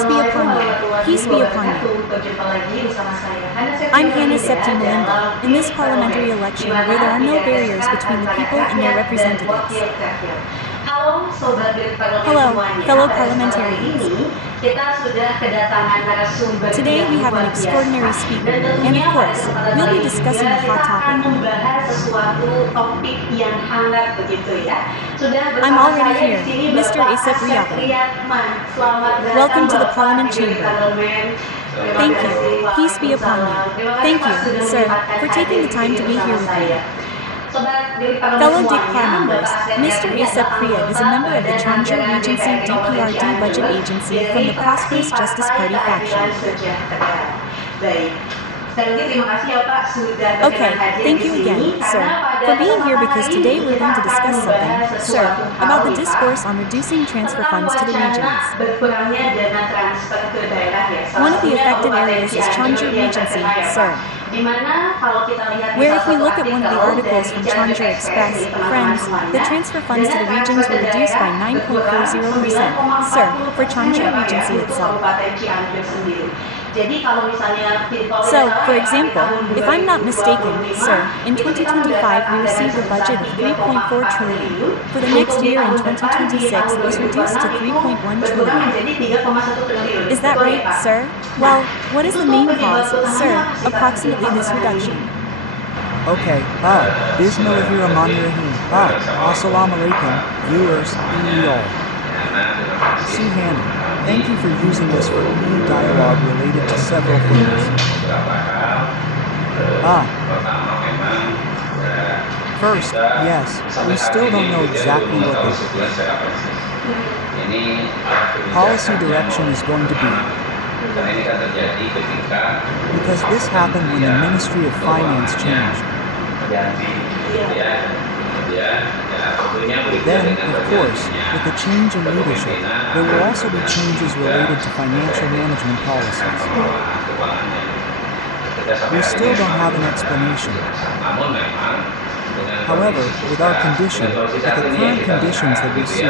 Peace be upon you. Peace be upon you. I'm Hannah Septi Melinda. In this parliamentary election where there are no barriers between the people and their representatives. Hello, fellow parliamentarians. Today we have an extraordinary speaker, and of course, we'll be discussing a hot topic. I'm already here, Mr. Asep Riyakman. Welcome to the Parliament Chamber. Thank you. Peace be upon you. Thank you, sir, for taking the time to be here with me. Fellow DICPAR members, Mr. Asep Priya is a member of the Cianjur Regency DPRD Budget Agency from the Prosperous Justice Party faction. Okay, thank you again, sir, for being here because today we're going to discuss something, sir, about the discourse on reducing transfer funds to the regions. One of the affected areas is Cianjur Regency, sir, where if we look at one of the articles from Cianjur Express, friends, the transfer funds to the regions were reduced by 9.40%, sir, for Cianjur Regency itself. So, for example, if I'm not mistaken, sir, in 2025 we received a budget of 3.4 trillion. For the next year in 2026 it was reduced to 3.1 trillion. Is that right, sir? Well, what is the main cause, sir, approximately this reduction? Okay, Bismillahirrahmanirrahim. Assalamu alaikum, viewers, all. See Hannah. Thank you for using this for dialogue related to several things. First, yes, we still don't know exactly what the policy direction is going to be. Because this happened when the Ministry of Finance changed. Then, of course, with the change in leadership, there will also be changes related to financial management policies. We still don't have an explanation. However, with our condition, with the current conditions that we see,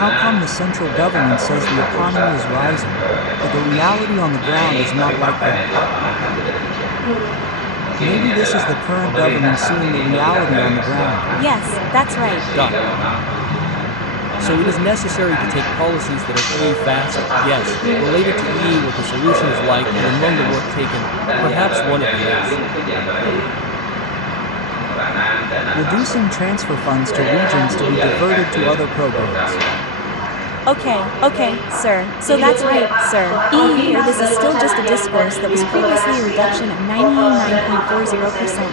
how come the central government says the economy is rising, but the reality on the ground is not like that? Maybe this is the current government seeing the reality on the ground. Yes, that's right. So it is necessary to take policies that are A, fast, yes, related to E, what the solution is like, and among the work taken, perhaps one of them is reducing transfer funds to regions to be diverted to other programs. Okay, sir. So that's right, sir. Here, this is still just a discourse that was previously a reduction of 99.40%.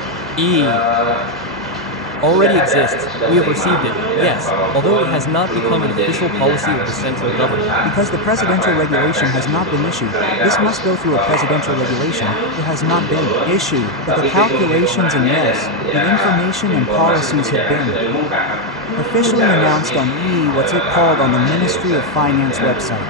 Already exists. We have received it, yes, although it has not become an official policy of the central government. Because the presidential regulation has not been issued, this must go through a presidential regulation. It has not been issued, but the calculations and yes, the information and policies have been officially announced on what's it called on the Ministry of Finance website.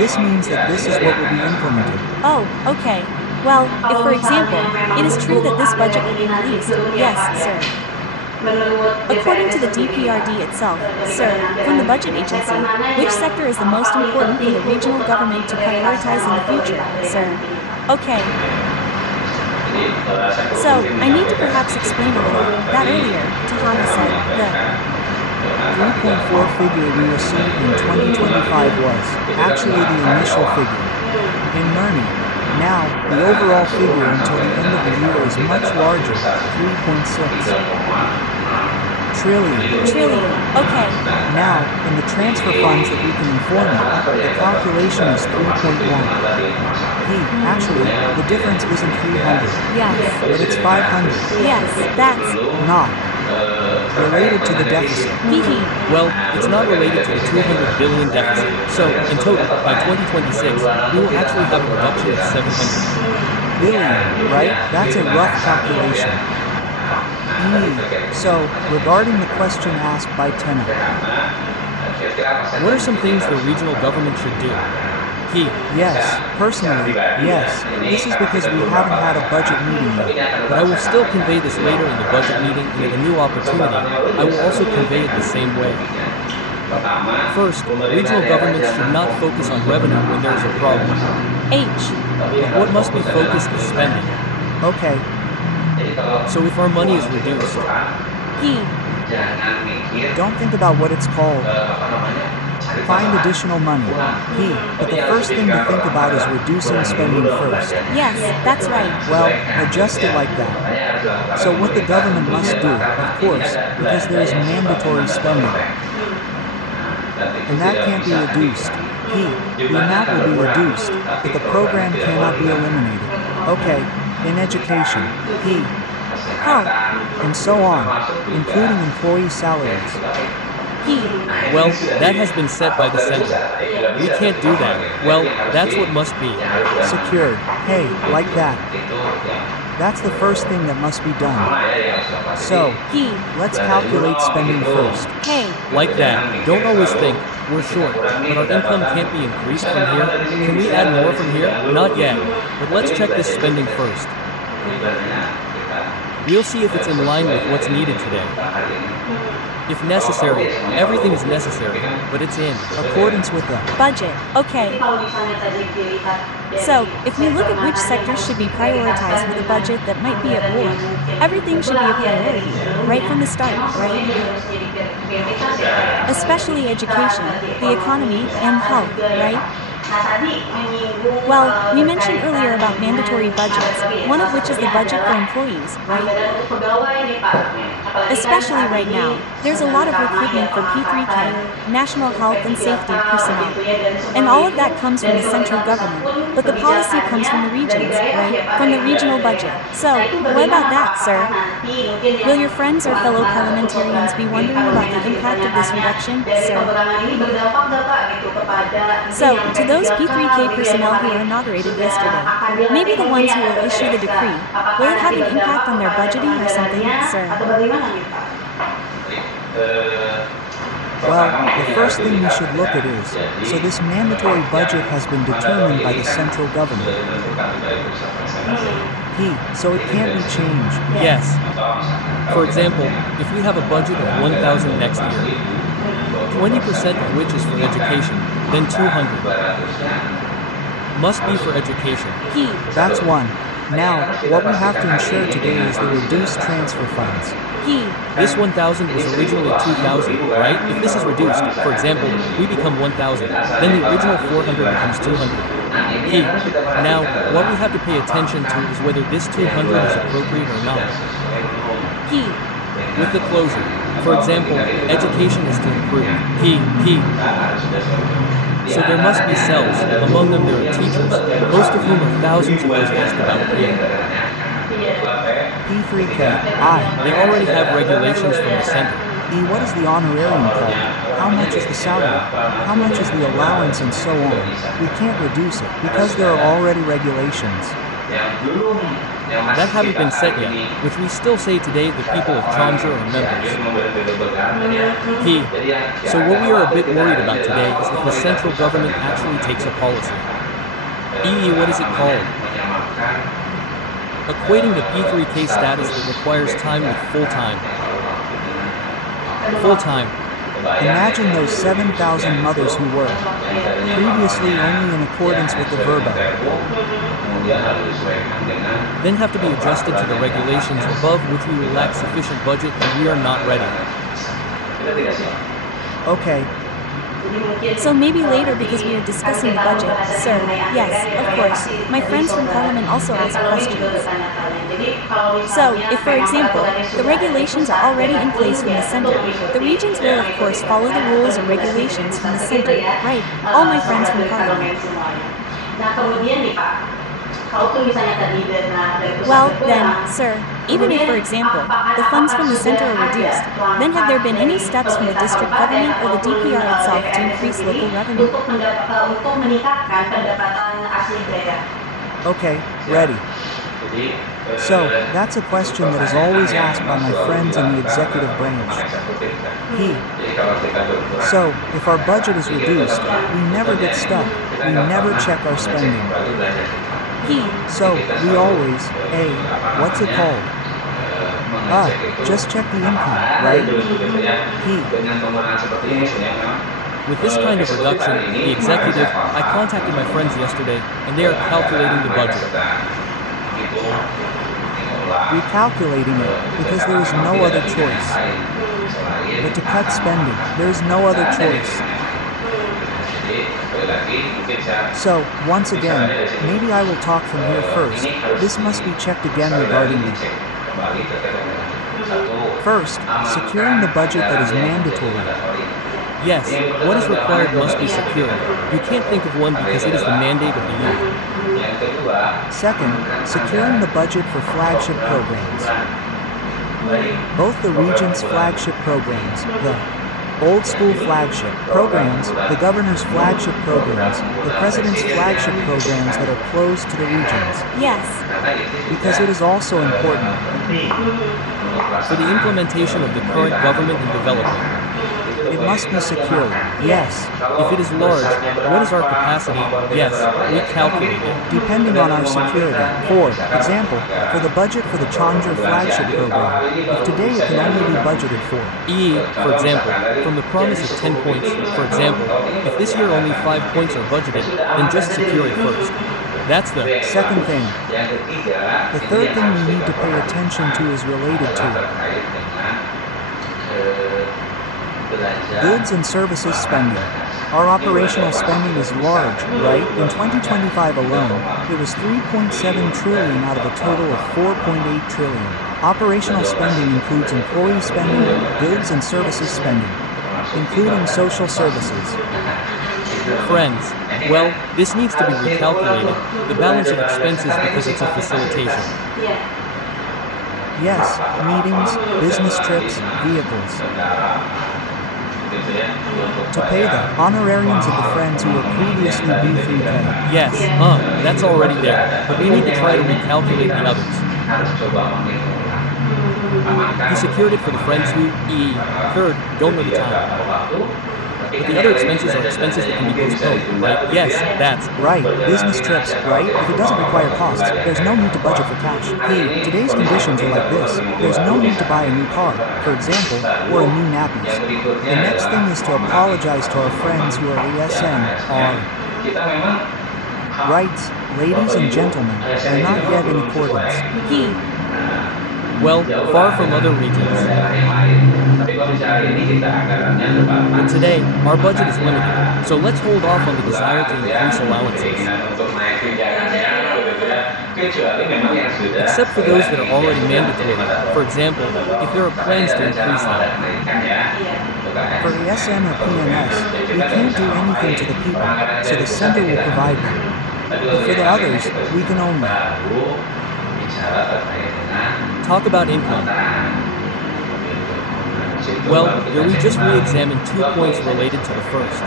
This means that this is what will be implemented. Oh, okay. Well, if for example, it is true that this budget will be released, yes, sir. According to the DPRD itself, sir, from the budget agency, which sector is the most important for the regional government to prioritize in the future, sir? Okay. So, I need to perhaps explain a little, that earlier, Tahana said, the 3.4 figure we received in 2025 was actually the initial figure. In learning, now, the overall figure until the end of the year is much larger, 3.6 trillion. Okay. Now, in the transfer funds that we can inform you, the calculation is 3.1. Actually, the difference isn't 300. Yes. But it's 500. Yes, that's not related to the deficit. Well, it's not related to the 200 billion deficit. So, in total, by 2026, we will actually have a reduction of 700 billion, right? That's a rough calculation. So, regarding the question asked by Tenna, what are some things the regional government should do? Yes, personally, yes. This is because we haven't had a budget meeting yet. But I will still convey this later in the budget meeting, and at a new opportunity, I will also convey it the same way. First, regional governments should not focus on revenue when there is a problem. H. But what must be focused is spending. Okay, So if our money is reduced, P. don't think about what it's called. Find additional money. P. But the first thing to think about is reducing spending first. Yes, that's right. Well, adjust it like that. So what the government must do, of course, because there is mandatory spending. And that can't be reduced. P. The amount will be reduced, but the program cannot be eliminated. Okay, in education. P. Health. And so on, including employee salaries. P. well, that has been set by the center. We can't do that. Well, that's what must be. Secured. Hey, like that. That's the first thing that must be done. So, P. let's calculate spending first. K. Like that. Don't always think, we're short, but our income can't be increased from here. Can we add more from here? Not yet. But let's check this spending first. We'll see if it's in line with what's needed today. If necessary, everything is necessary, but it's in Accordance with the Budget. Okay. So, if we look at which sectors should be prioritized with a budget that might be at war, everything should be a priority, right from the start, right? Especially education, the economy, and health, right? Well, we mentioned earlier about mandatory budgets, one of which is the budget for employees, right? Especially right now, there's a lot of recruitment for P3K, National Health and Safety personnel. And all of that comes from the central government, but the policy comes from the regions, right? From the regional budget. So, what about that, sir? Will your friends or fellow parliamentarians be wondering about the impact of this reduction, sir? So, to those P3K personnel who were inaugurated yesterday, maybe the ones who will issue the decree, will it have an impact on their budgeting or something, sir? Well, the first thing we should look at is, so this mandatory budget has been determined by the central government. P. So it can't be changed. yes. For example, if we have a budget of 1,000 next year, 20% of which is for education, then 200 must be for education. P. That's one. Now, what we have to ensure today is the reduced transfer funds. P. This 1,000 was originally 2,000, right? If this is reduced, for example, we become 1,000, then the original 400 becomes 200. P. Now, what we have to pay attention to is whether this 200 is appropriate or not. P. With the closure, for example, education is to improve. P. So there must be cells. Among them there are teachers, most of whom are thousands of those asked about pay. P3K. I. They already have regulations from the center. E. What is the honorarium called? How much is the salary? How much is the allowance and so on? We can't reduce it because there are already regulations. That haven't been set yet, which we still say today the people of Chandra are members. P. So what we are a bit worried about today is if the central government actually takes a policy. What is it called? Equating the P3K status that requires time with full-time. Full-time. Imagine those 7,000 mothers who work, previously only in accordance with the VRBA. Then have to be adjusted to the regulations above which we will lack sufficient budget and we are not ready. Okay, So maybe later because we are discussing the budget, sir. Yes, of course. My friends from Parliament also ask questions. So, if for example, the regulations are already in place from the center, the regions will of course follow the rules or regulations from the center, right? All my friends from Parliament. Well, then, sir, even if, for example, the funds from the center are reduced, then have there been any steps from the district government or the DPR itself to increase local revenue? okay, ready. So, that's a question that is always asked by my friends in the executive branch. So, if our budget is reduced, we never get stuck. We never check our spending. So, we always, what's it called? Just check the income, right? He. With this kind of reduction, the executive, I contacted my friends yesterday, and they are calculating the budget. Recalculating it, because there is no other choice. But to cut spending, there is no other choice. So, once again, maybe I will talk from here first. This must be checked again regarding the first, securing the budget that is mandatory. Yes, what is required must be secured. You can't think of one because it is the mandate of the year. Second, securing the budget for flagship programs. Both the Regent's flagship programs, the Old School flagship programs, the Governor's flagship programs, the President's flagship programs that are closed to the regions. Yes. Because it is also important for the implementation of the current government and development. It must be secured. Yes. If it is large, what is our capacity? Yes, we calculate it. Depending on our security. For example, for the budget for the Chandra flagship program, if today it can only be budgeted for for example, from the promise of 10 points, for example, if this year only 5 points are budgeted, then just secure it first. That's the second thing. The third thing we need to pay attention to is related to goods and services spending. Our operational spending is large, right? In 2025 alone, it was 3.7 trillion out of a total of 4.8 trillion. Operational spending includes employee spending, goods and services spending, including social services. Friends, well, this needs to be recalculated, the balance of expenses because it's a facilitation. Yes, meetings, business trips, vehicles. To pay the honorariums of the friends who were previously B3K. Yes, that's already there, but we need to try to recalculate the others. He secured it for the friends who, third, don't know the time. But the other expenses are expenses that can be postponed, right? Yes, that's right. Business trips, right? If it doesn't require costs, there's no need to budget for cash. Hey, today's conditions are like this. There's no need to buy a new car, for example, or a new nappies. The next thing is to apologize to our friends who are ESN, rights, ladies and gentlemen, are not yet in accordance. Well, far from other regions. But today, our budget is limited, so let's hold off on the desire to increase allowances. Except for those that are already mandatory. For example, if there are plans to increase them. For ESN or PNS, we can't do anything to the people, so the center will provide them. But for the others, we can only talk about income. Well, here we just re-examined 2 points related to the first.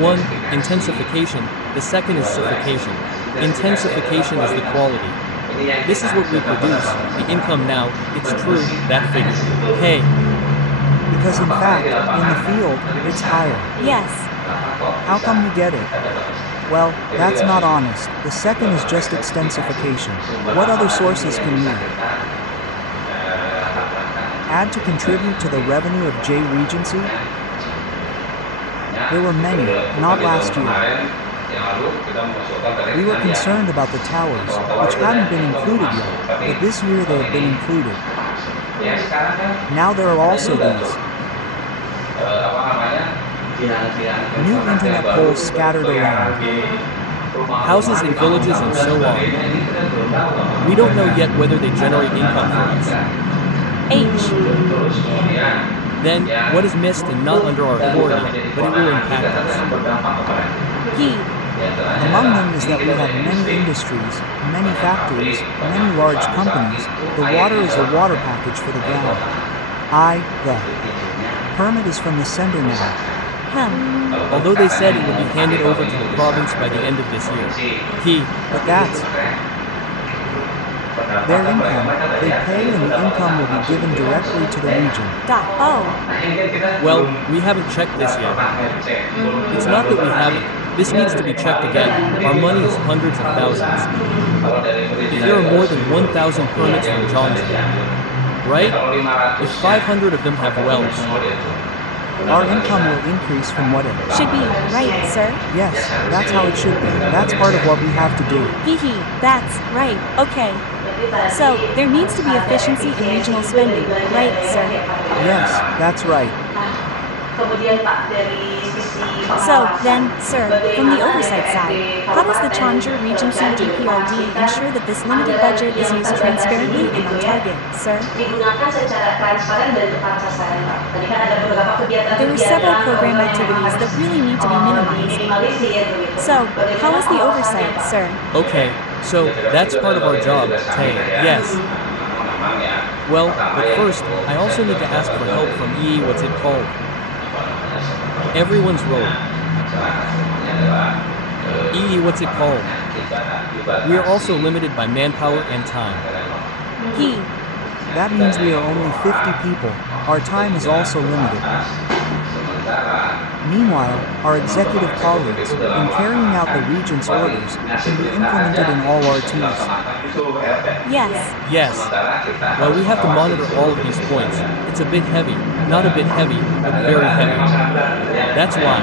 One, intensification. The second is suffocation. Intensification is the quality. This is what we produce. The income now, it's true, that figure. Hey. Because in fact, in the field, it's higher. Yes. How come we get it? Well, that's not honest. The second is just extensification. What other sources can we add to contribute to the revenue of J Regency? There were many, not last year. We were concerned about the towers, which hadn't been included yet, but this year they have been included. Now there are also these new internet poles scattered around. Houses in villages and so on. We don't know yet whether they generate income for us. H. Then, what is missed and not under our authority, but it will impact us. P. Among them is that we have many industries, many factories, many large companies. The water is a water package for the ground. The permit is from the sender now. Although they said it would be handed over to the province by the end of this year. But that's their income. They pay and the income will be given directly to the region. Well, we haven't checked this yet. It's not that we haven't. This needs to be checked again. Our money is hundreds of thousands. If there are more than 1,000 permits from Johnson, right? If 500 of them have wells. Our income will increase from what it Should be, right, sir? Yes, that's how it should be. That's part of what we have to do. Hee hee, that's right, okay. So, there needs to be efficiency in regional spending, right, sir? Yes, that's right. So, then, sir, from the oversight side, how does the Chandra Regency DPRD ensure that this limited budget is used transparently and on target, sir? There were several program activities that really need to be minimized. So, how is the oversight, sir? Okay, so that's part of our job, Tay. Yes. Well, but first, I also need to ask for help from what's it called? Everyone's role. What's it called? We are also limited by manpower and time. That means we are only 50 people. Our time is also limited. Meanwhile, our executive colleagues, in carrying out the Regent's orders, can be implemented in all RTs. Yes. Well, we have to monitor all of these points. It's a bit heavy. Not a bit heavy, but very heavy. That's why.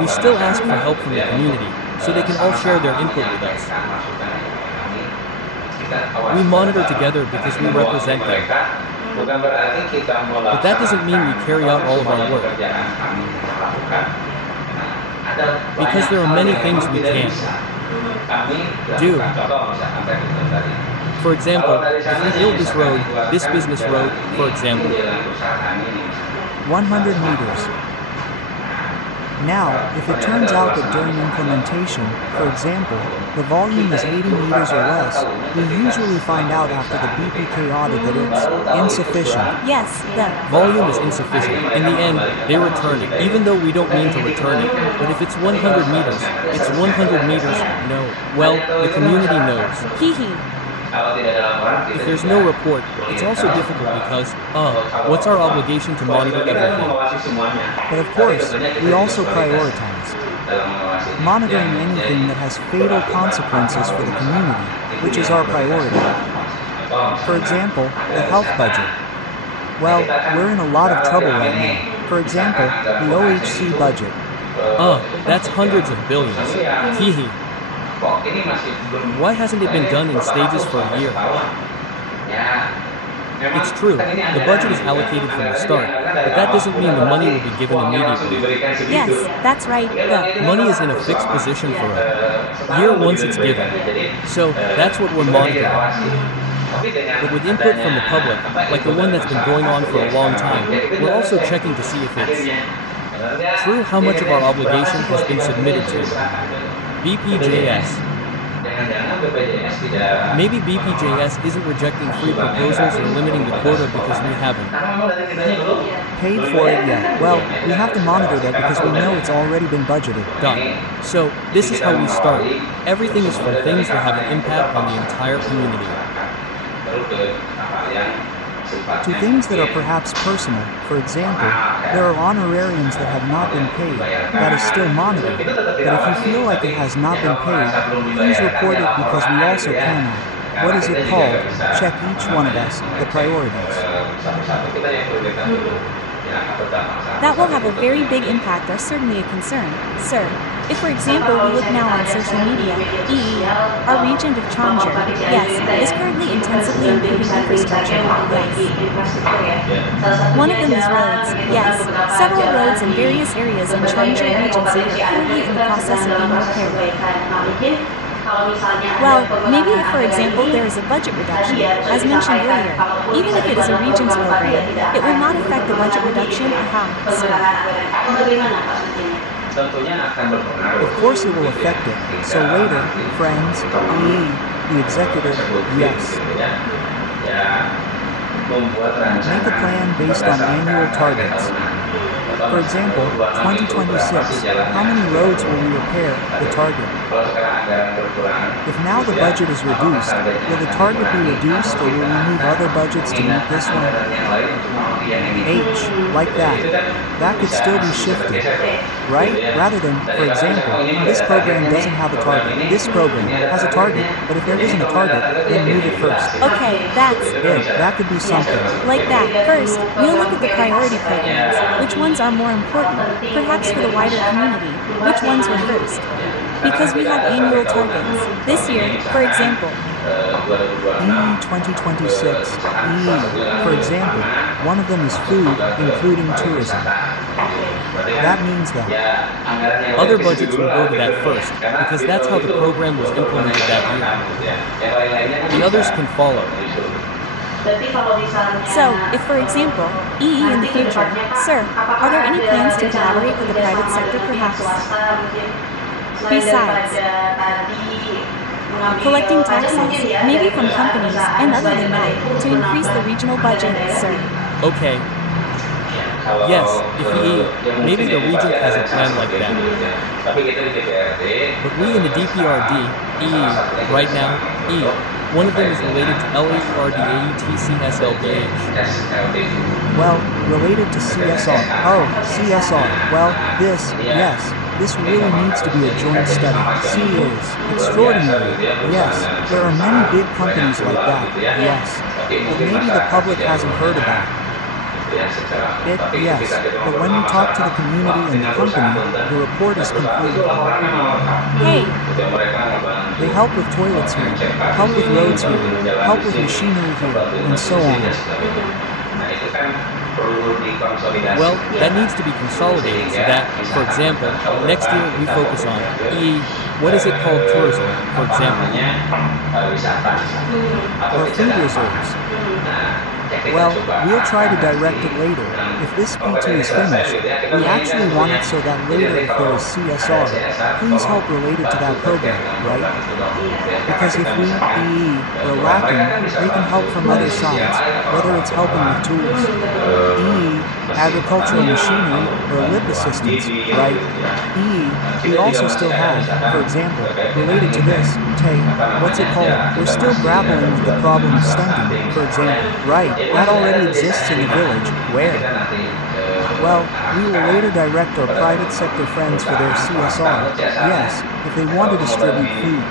We still ask for help from the community, so they can all share their input with us. We monitor together because we represent them. But that doesn't mean we carry out all of our work. Because there are many things we can't do. For example, if we build this road, this business road, for example. 100 meters. Now, if it turns out that during implementation, for example, the volume is 80 meters or less, we usually find out after the BPK audit that it's insufficient. Yes, the volume is insufficient. In the end, they return it, even though we don't mean to return it. But if it's 100 meters, it's 100 meters, no. Well, the community knows. Hee hee. If there's no report, it's also difficult because, what's our obligation to monitor everything? But of course, we also prioritize. Monitoring anything that has fatal consequences for the community, which is our priority. For example, the health budget. Well, we're in a lot of trouble right now. For example, the OHC budget. That's hundreds of billions. Hee hee. Why hasn't it been done in stages for a year? It's true, the budget is allocated from the start, but that doesn't mean the money will be given immediately. Yes, that's right, the money is in a fixed position for a year once it's given. So, that's what we're monitoring. But with input from the public, like the one that's been going on for a long time, we're also checking to see if it's true how much of our obligation has been submitted to BPJS. Maybe BPJS isn't rejecting free proposals or limiting the quota because we haven't paid for it yet. Well, we have to monitor that because we know it's already been budgeted. Done. So, this is how we start. Everything is for things that have an impact on the entire community. To things that are perhaps personal, for example, there are honorariums that have not been paid, that is still monitored, but if you feel like it has not been paid, please report it because we also cannot. What is it called? Check each one of us, the priorities. That will have a very big impact are certainly a concern, sir. If, for example, we look now on social media, our regent of Chandra, yes, is currently intensively improving infrastructure, yes. One of them is roads, yes. Several roads in various areas in Chandra Regency are currently in the process of being repaired. Well, maybe if, for example, there is a budget reduction, as mentioned earlier, even if it is a Regents program, it will not affect the budget reduction or how, sir. Of course it will affect it. So later, friends, the executive, yes. Make a plan based on annual targets. For example, 2026, how many roads will we repair, the target? If now the budget is reduced, will the target be reduced or will we move other budgets to meet this one? H, like that. That could still be shifted, right? Rather than, for example, this program doesn't have a target. This program has a target, but if there isn't a target, then move it first. Okay, that's Yeah, that could be something. like that. First, we'll look at the priority programs. Which ones are more important? Perhaps for the wider community. Which ones were first? Because we have annual targets. This year, for example, EE 2026, EE, for example, one of them is food, including tourism. That means that Other budgets will go to that first, because that's how the program was implemented that year. The others can follow. so if for example, EE in the future, sir, are there any plans to collaborate with the private sector perhaps? Besides, collecting taxes, maybe from companies, and other than that, to increase the regional budget, sir. Okay. Yes, if maybe the region has a plan like that. But we in the DPRD, EE, right now, one of them is related to LARDAETCSLBH. well, related to CSR. Oh, CSR. Well, this really needs to be a joint study. C is extraordinary. Yes, there are many big companies like that. Yes, but maybe the public hasn't heard about it. Yes, but when you talk to the community and the company, the report is complete. Hey, They help with toilets here, help with roads here, help with machinery here, and so on. Well, that needs to be consolidated so that, for example, next year we focus on what is it called, tourism, for example. Or food reserves. Well, we'll try to direct it later. If this PT is finished, we actually want it so that later if there is CSR, please help related to that program, right? Because if we, EE, are lacking, they can help from other sides, whether it's helping with tools, EE, agricultural machinery, or lip assistance, right? EE, we also still have, for example, related to this, what's it called? We're still grappling with the problem of stunting, for example, right? That already exists in the village. Where? Well, we will later direct our private sector friends for their CSR. Yes, if they want to distribute food.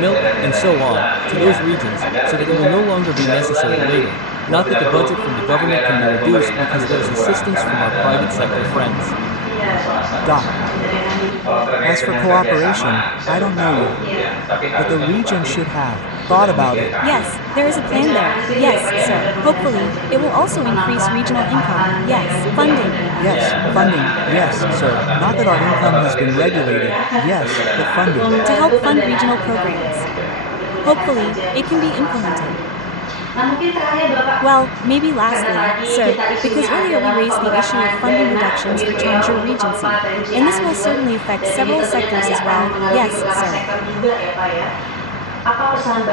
Milk, and so on, to those regions, so that it will no longer be necessary later. Not that the budget from the government can be reduced because there is assistance from our private sector friends. Doc. As for cooperation, I don't know yet, but the region should have thought about it. yes, there is a plan there. Yes, sir. Hopefully, it will also increase regional income. Yes, funding. Yes, funding. Yes, sir. Not that our income has been regulated. Yes, but funding. To help fund regional programs. Hopefully, it can be implemented. Well, maybe lastly, sir, because earlier we raised the issue of funding reductions for Chonju Regency, and this will certainly affect several sectors as well. Yes, sir.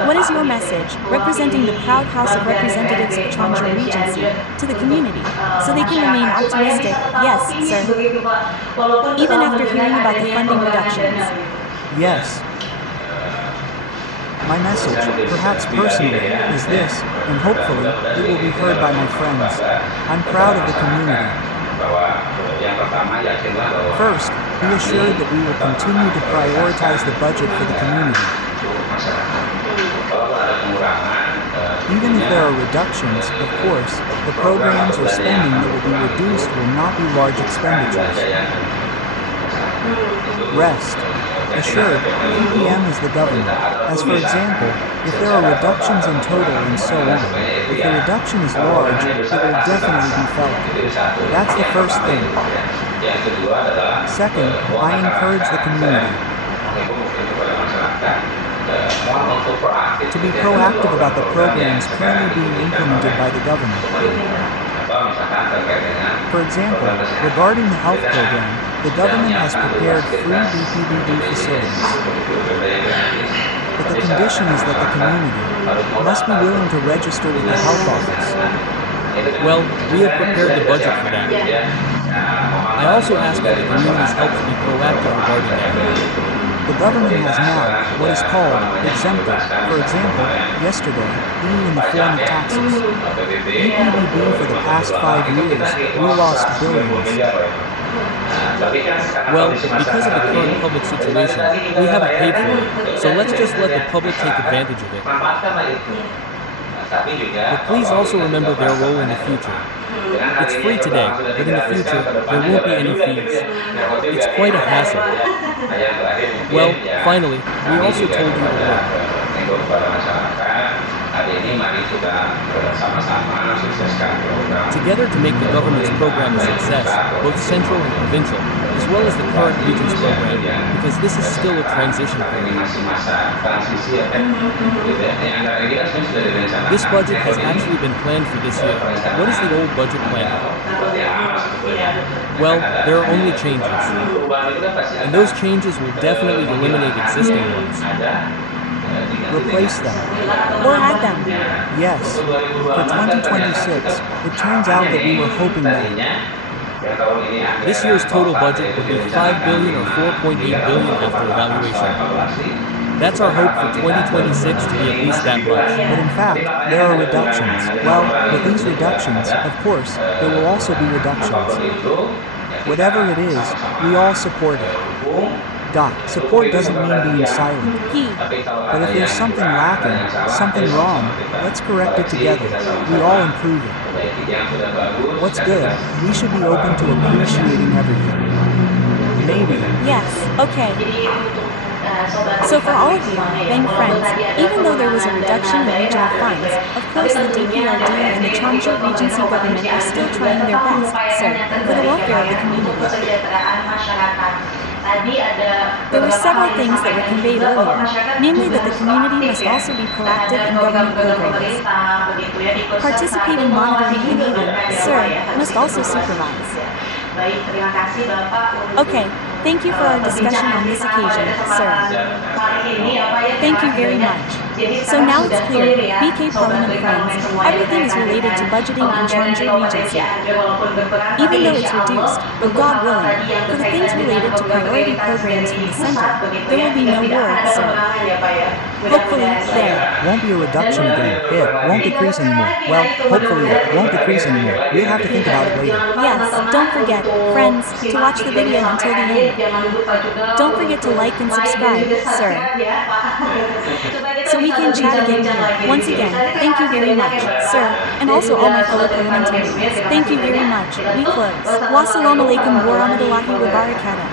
What is your message, representing the proud House of Representatives of Chonju Regency, to the community, so they can remain optimistic? Yes, sir. Even after hearing about the funding reductions. Yes. My message, perhaps personally, is this, and hopefully it will be heard by my friends. I'm proud of the community. First, be assured that we will continue to prioritize the budget for the community. Even if there are reductions, of course, the programs or spending that will be reduced will not be large expenditures. Rest. Assured, PPM is the government. As for example, if there are reductions in total and so on, if the reduction is large, it will definitely be felt. That's the first thing. Second, I encourage the community to be proactive about the programs currently being implemented by the government. For example, regarding the health program, the government has prepared free BPBD facilities. But the condition is that the community must be willing to register with the health office. Well, we have prepared the budget for that. I also ask for the community's help to be proactive regarding that. The government has now what is called exempted. For example, yesterday, being in the form of taxes. EPBB for the past 5 years, we lost billions. Well, because of the current public situation, we haven't paid for it, so let's just let the public take advantage of it. But please also remember their role in the future. It's free today, but in the future, there won't be any fees. It's quite a hassle. Well, finally, we also told you to work. Together to make the government's program a success, both central and provincial, as well as the current Regents program, because this is still a transition period. This budget has actually been planned for this year. What is the old budget plan? Well, there are only changes. And those changes will definitely eliminate existing ones. Replace them. Or add them. Yes. For 2026, it turns out that we were hoping that. This year's total budget would be $5 billion or $4.8 billion after evaluation. That's our hope for 2026 to be at least that much. But in fact, there are reductions. Well, with these reductions, of course, there will also be reductions. Whatever it is, we all support it. Support doesn't mean being silent. But if there's something lacking, something wrong, let's correct it together. We all improve it. What's good, we should be open to appreciating everything. Maybe. Yes, okay. So for all of you, Bang friends, even though there was a reduction in regional funds, of course the DPRD and the Chongju Regency government are still trying their best, sir, for the welfare of the community. There were several things that were conveyed earlier, namely that the community must also be proactive in government programs. Participate in monitoring and even, sir, must also supervise. Okay, thank you for our discussion on this occasion, sir. Thank you very much. So now it's clear, BK Parliament friends, everything is related to budgeting in Chongju Regency. Even though it's reduced, but God willing, for the things related to priority programs from the center, there will be no war, sir. Hopefully, there won't be a reduction again. It won't decrease anymore. Well, hopefully it won't decrease anymore. We'll have to think about it later. Yes, don't forget, friends, to watch the video until the end. Don't forget to like and subscribe, sir. So we can chat again here. Once again, thank you very much, sir, and also all my fellow parliamentarians. Thank you very much. We close. Wassalamu alaikum warahmatullahi wabarakatuh.